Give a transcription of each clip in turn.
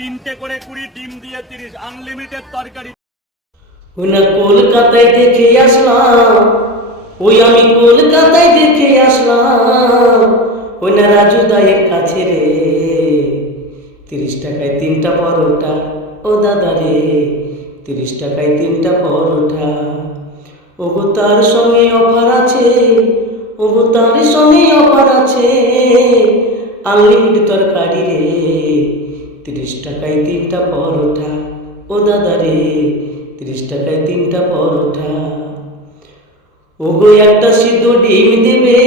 3টে করে 20, ডিম দিয়ে 30, আনলিমিটেড তরকারি। ওই না কলকাতায় দেখে আসলাম, ওই আমি কলকাতায় দেখে আসলাম, ওই না রাজু দায়ের কাছে রে, 30 টাকায় 3টা পরোটা, ও দাদা রে 30 টাকায় 3টা পরোটা। ওগো তার সঙ্গে অফার আছে, ওগো তার সঙ্গে অফার আছে, আনলিমিটেড তরকারি রে, 30 টাকায় 3টা পরোটা, ও দাদা রে 30 টাকায় 3টা পরোটা। ওগো একটা সিদ্ধ ডিম দেবে,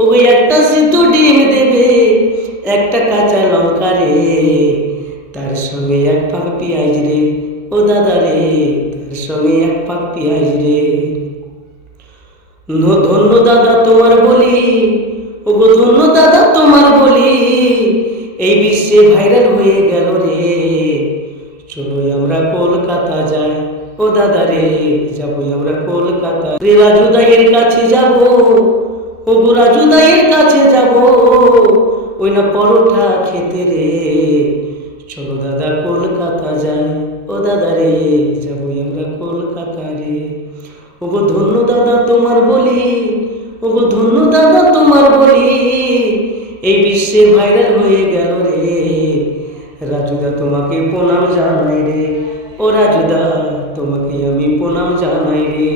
ওগো একটা সিদ্ধ ডিম দেবে, একটা কাঁচা লঙ্কা রে, তার সঙ্গে 1 ফাঁক পেঁয়াজ রে, ও দাদা রে তার সঙ্গে 1 ফাঁক পেঁয়াজ রে। ধন্য দাদা তোমার বলি, ওগো ধন্য দাদা তোমার বলি, এই বিশ্বে ভাইরাল হয়ে গেল রে, চলো আমরা কলকাতা যাই, ও দাদা রে যাবো আমরা কলকাতা রে, রাজু দাইয়ের কাছে যাব, ওগো রাজু দাইয়ের কাছে যাব, ওই না পরোটা খেতে রে, চলো দাদা কলকাতা যাই, ও দাদা রে যাবো আমরা কলকাতা রে। ওগো ধন্য দাদা তোমার বলি, ওগো ধন্য দাদা তোমার বলি, এই বিশ্বে ভাইরাল হয়ে গেল রে, রাজুদা তোমাকে প্রণাম জানাই রে, ও রাজুদা তোমাকে আমি প্রণাম জানাই রে।